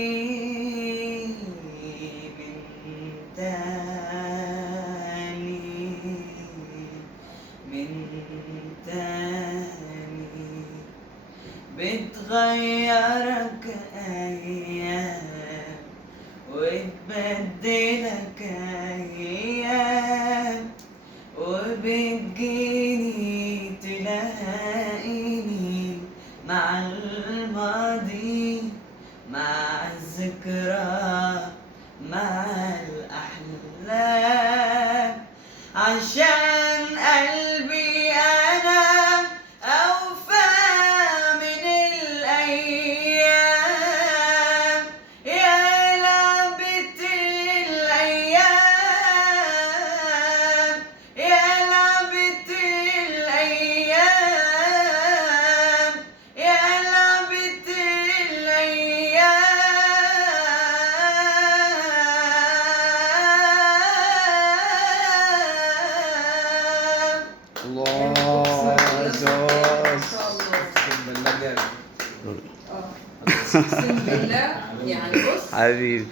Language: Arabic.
ترجعلي من تاني بتغيرك أيام وتبدلك أيام وبتجيني تلاقيني مع الماضي مع الذكرى مع الأحلام عشان قلبي أنا أوفى من الأيام يا لعبة الأيام يا لعبة الأيام يا لعبة الأيام. الله اقسم بالله جامد. اقسم بالله يعني بص حبيبي